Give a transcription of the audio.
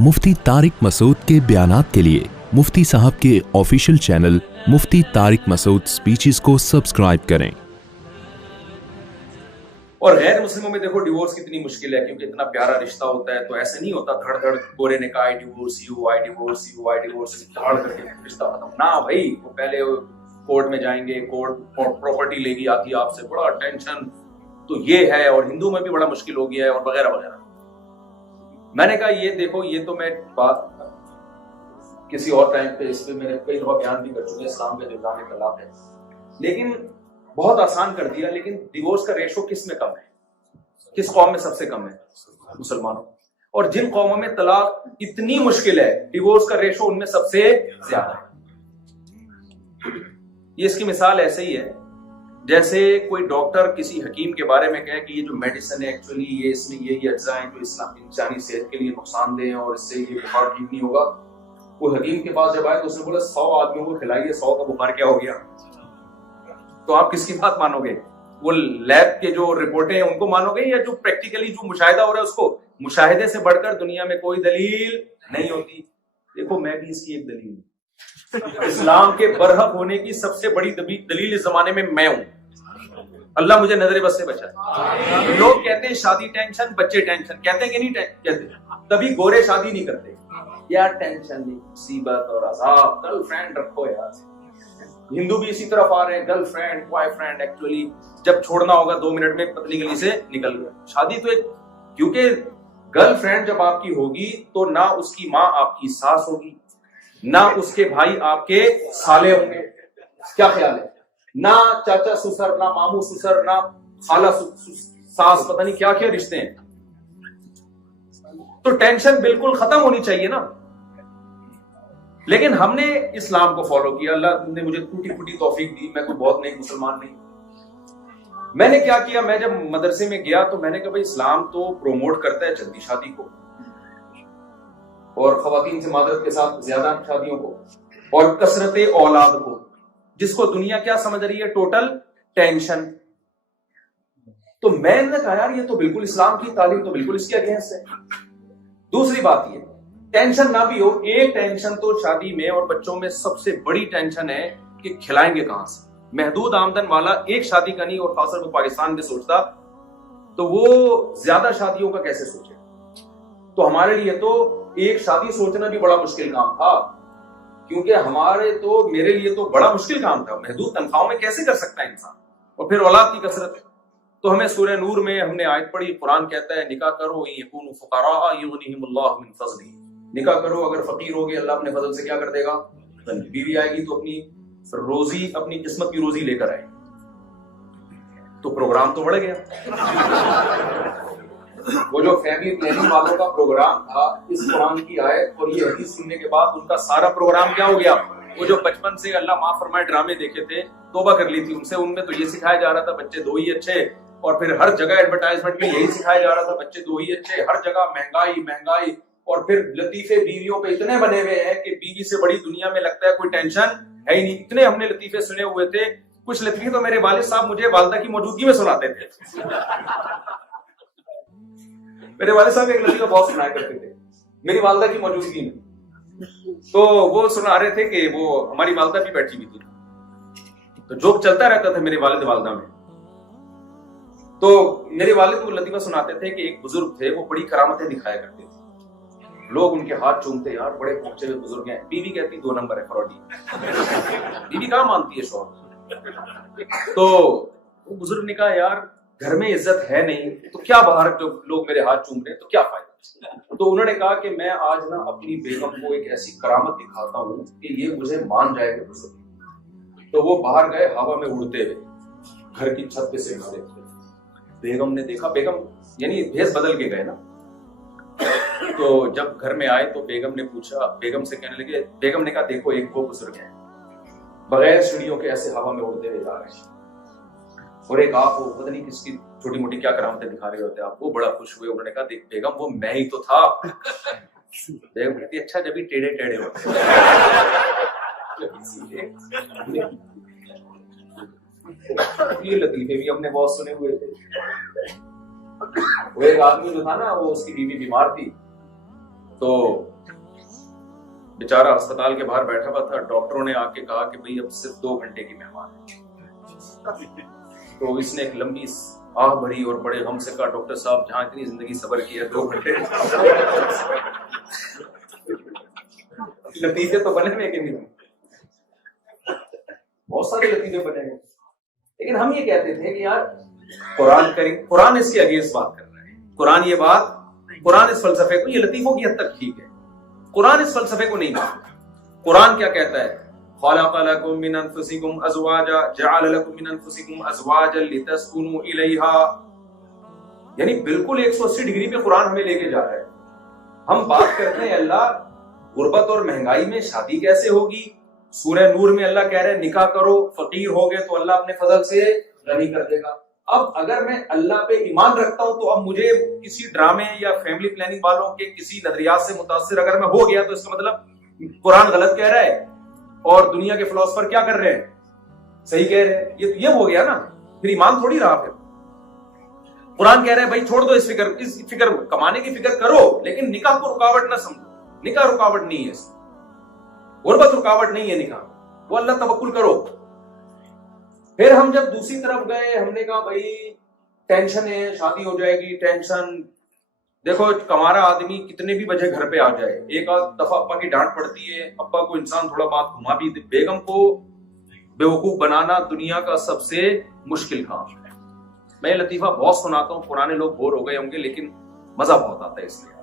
मुफ्ती तारिक मसूद के बयानात के लिए मुफ्ती साहब के ऑफिशियल चैनल मुफ्ती तारिक मसूद स्पीचेस को सब्सक्राइब करें। और गैर मुस्लिमों में देखो डिवोर्स कितनी मुश्किल है, क्योंकि इतना प्यारा रिश्ता होता है तो ऐसे नहीं होता धड़ धड़ गोरे ने कहा I divorce you I divorce you I divorce धड़ करके रिश्ता खत्म ना भाई। वो पहले कोर्ट में जाएंगे, कोर्ट प्रॉपर्टी लेगी आती आपसे, बड़ा टेंशन तो ये है। और हिंदू में भी बड़ा मुश्किल हो गया है और वगैरह वगैरह। मैंने कहा ये देखो, ये तो मैं बात किसी और टाइम पे इस पे मैंने कई दफा बयान भी कर चुके, इस्लाम का जो निज़ाम तलाक है, लेकिन बहुत आसान कर दिया। लेकिन डिवोर्स का रेशो किस में कम है, किस कौम में सबसे कम है? मुसलमानों। और जिन कौमों में तलाक इतनी मुश्किल है, डिवोर्स का रेशो उनमें सबसे ज्यादा है। ये इसकी मिसाल ऐसे ही है जैसे कोई डॉक्टर किसी हकीम के बारे में कहे कि ये जो मेडिसिन है एक्चुअली ये इसमें यही अज्जा हैं जो इंसानी सेहत के लिए नुकसानदेह है और इससे ये बुखार ठीक नहीं होगा। कोई हकीम के पास जब आए तो उसने बोला 100 आदमियों को खिलाइए, 100 का बुखार क्या हो गया? तो आप किसकी बात मानोगे? वो लैब के जो रिपोर्टें हैं उनको मानोगे, या जो प्रैक्टिकली जो मुशाहिदा हो रहा है उसको? मुशाहिदे से बढ़कर दुनिया में कोई दलील नहीं होती। देखो मैं भी इसकी एक दलील हूं। इस्लाम के बरहक होने की सबसे बड़ी दलील इस जमाने में मैं हूं। अल्लाह मुझे नजरे बस से बचाए। लोग कहते हैं शादी टेंशन, बच्चे टेंशन, कहते हैं कि नहीं कहते? तभी गोरे शादी नहीं करते यार, टेंशन नहीं, मुसीबत और अजाब, गर्लफ्रेंड रखो यार। हिंदू भी इसी तरफ आ रहे हैं, गर्लफ्रेंड बॉयफ्रेंड, एक्चुअली जब छोड़ना होगा 2 मिनट में पतली गली से निकल गया। शादी तो एक, क्योंकि गर्लफ्रेंड जब आपकी होगी तो ना उसकी माँ आपकी सास होगी, ना उसके भाई आपके साले होंगे, क्या ख्याल है? ना चाचा ससुर, ना मामू ससुर, ना खाला सास, पता नहीं क्या क्या रिश्ते हैं। तो टेंशन बिल्कुल खत्म होनी चाहिए ना। लेकिन हमने इस्लाम को फॉलो किया। अल्लाह ने मुझे टूटी फूटी तौफीक दी, मैं कोई बहुत नहीं मुसलमान नहीं। मैंने क्या किया, मैं जब मदरसे में गया तो मैंने कहा भाई इस्लाम तो प्रोमोट करता है जल्दी शादी को और खवातीन से मादरत के साथ ज्यादा शादियों को और कसरत औलाद को, जिसको दुनिया क्या समझ रही है, टोटल टेंशन। तो मैंने कहा यार ये तो बिल्कुल इस्लाम की तालीम तो बिल्कुल इसके अगेंस्ट है। दूसरी बात ये, टेंशन ना भी हो, एक टेंशन तो शादी में और बच्चों में सबसे बड़ी टेंशन है कि खिलाएंगे कहां से। महदूद आमदन वाला एक शादी का नहीं, और खासकर वो पाकिस्तान में सोचता तो वो ज्यादा शादियों का कैसे सोचे। तो हमारे लिए तो एक शादी सोचना भी बड़ा मुश्किल काम था, क्योंकि मेरे लिए तो बड़ा मुश्किल काम था। महदूद तनख्वाहों में कैसे कर सकता है इंसान, और फिर औलाद की कसरत। तो हमें सूरह नूर में हमने आयत पढ़ी, कुरान कहता है निकाह करो यकूनु फुक़रा युग़निहिमुल्लाहु मिन फ़ज़लिही, निकाह करो, अगर फकीर हो गए अल्लाह अपने फजल से क्या कर देगा, बीवी आएगी तो अपनी रोजी, अपनी किस्मत की रोजी लेकर आएगी। तो प्रोग्राम तो बढ़ गया। वो जो फैमिली प्लानिंग वालों का प्रोग्राम था, इस कुरान की आयत और ये हदीस सुनने के बाद उनका सारा प्रोग्राम क्या हो गया? वो जो बचपन से अल्लाह माफ फरमाए ड्रामे देखे थे, तौबा कर ली थी उनसे। उनमें तो ये सिखाया जा रहा था बच्चे 2 ही अच्छे, और फिर हर जगह एडवर्टाइजमेंट में यही सिखाया जा रहा था बच्चे 2 ही अच्छे, हर जगह महंगाई महंगाई। और फिर लतीफे बीवियों पे इतने बने हुए हैं कि बीवी से बड़ी दुनिया में लगता है कोई टेंशन है ही नहीं। इतने हमने लतीफे सुने हुए थे, कुछ लतीफे तो मेरे वालिद साहब मुझे वालिदा की मौजूदगी में सुनाते थे। मेरे वालिद साहब एक लतीफा बहुत सुनाया करते थे मेरी वालिदा की मौजूदगी में। तो वो सुना रहे थे कि वो हमारी वालिदा भी बैठी हुई थी, तो जोक चलता रहता था मेरे वालिद वालिदा में। तो मेरे वालिद को लतीफा सुनाते थे कि एक बुजुर्ग थे, वो बड़ी करामतें दिखाया करते थे, लोग उनके हाथ चूमते, यार बड़े पहुंचे हुए बुजुर्ग हैं। बीवी कहती 2 नंबर है फरौडी, बीवी कहां मानती है शौहर। तो वो बुजुर्ग ने कहा यार घर में इज्जत है नहीं तो क्या बाहर जो लोग मेरे हाथ चूम रहे हैं तो क्या फायदा। तो उन्होंने कहा कि मैं आज ना अपनी बेगम को एक ऐसी करामत दिखाता हूं कि ये मुझे मान जाएगा बुजुर्ग। तो वो बाहर गए हवा में उड़ते हुए, घर की छत पे से उड़ते। बेगम ने देखा, बेगम यानी भेस बदल के गए ना। तो जब घर में आए तो बेगम ने पूछा, बेगम से कहने लगे, बेगम ने कहा देखो एक वो बुजुर्ग हैं बगैर सीढ़ियों के ऐसे हवा में उड़ते हुए जा रहे हैं, और एक आप वो पता नहीं किसकी छोटी मोटी क्या करामतें दिखा रहे होते आप। वो बड़ा खुश हुए, उन्होंने कहा देख बेगम वो मैं ही तो था। बेगम कहती अच्छा जब भी टेढ़े टेढ़े होते। ये लतीफे भी हमने बहुत सुने हुए थे। वो एक आदमी जो था ना, वो उसकी बीवी बीमार थी, تو बेचारा अस्पताल के बाहर बैठा हुआ था, डॉक्टरों ने आके कहा कि भाई अब सिर्फ 2 घंटे की मेहमान है। तो इसने एक लंबी आह भरी और बड़े गम से कहा, डॉक्टर साहब जहां इतनी जिंदगी सब्र की है 2 घंटे लतीफे तो बने हुए कि नहीं, बहुत सारे लतीफे बने हैं, लेकिन हम ये कहते थे कि यार कुरान इसके अगेंस्ट बात कर रहा है। कुरान इस फलसफे को, ये लतीफों की हद तक ठीक है, कुरान इस फलसफे को नहीं मानता। कुरान क्या कहता है? खलक़ लकुम मिन अनफुसिकुम अज़वाजा जअल लकुम मिन अनफुसिकुम अज़वाजन लितस्कुनु इलैहा। यानी बिल्कुल 180 डिग्री पे कुरान हमें लेके जा रहा है। हम बात करते हैं अल्लाह गुर्बत और महंगाई में शादी कैसे होगी, सूरह नूर में अल्लाह कह रहे हैं निकाह करो, फकीर हो गए तो अल्लाह अपने फजल से गनी कर देगा। अब अगर मैं अल्लाह पे ईमान रखता हूं तो अब मुझे किसी ड्रामे या फैमिली प्लानिंग वालों के किसी नजरियात से मुतासिर अगर मैं हो गया तो इसका मतलब कुरान गलत कह रहा है और दुनिया के फिलोसफर क्या कर रहे हैं, सही कह रहे हैं। ये हो गया ना, फिर ईमान थोड़ी रहा। फिर कुरान कह रहा है भाई छोड़ दो इस फिक्र, कमाने की फिक्र करो, लेकिन निकाह को रुकावट ना समझो। निकाह रुकावट नहीं है, गुर्बत रुकावट नहीं है निकाह, वो अल्लाह तवक्कुल करो। फिर हम जब दूसरी तरफ गए, हमने कहा भाई टेंशन है, शादी हो जाएगी, टेंशन। देखो कमारा आदमी कितने भी वजह घर पे आ जाए, एक आध दफा अब्बा की डांट पड़ती है, अब्बा को इंसान थोड़ा बात घुमा भी दे। बेगम को बेवकूफ बनाना दुनिया का सबसे मुश्किल काम है। मैं लतीफा बहुत सुनाता हूँ, पुराने लोग बोर हो गए होंगे, लेकिन मजा बहुत आता है इसलिए।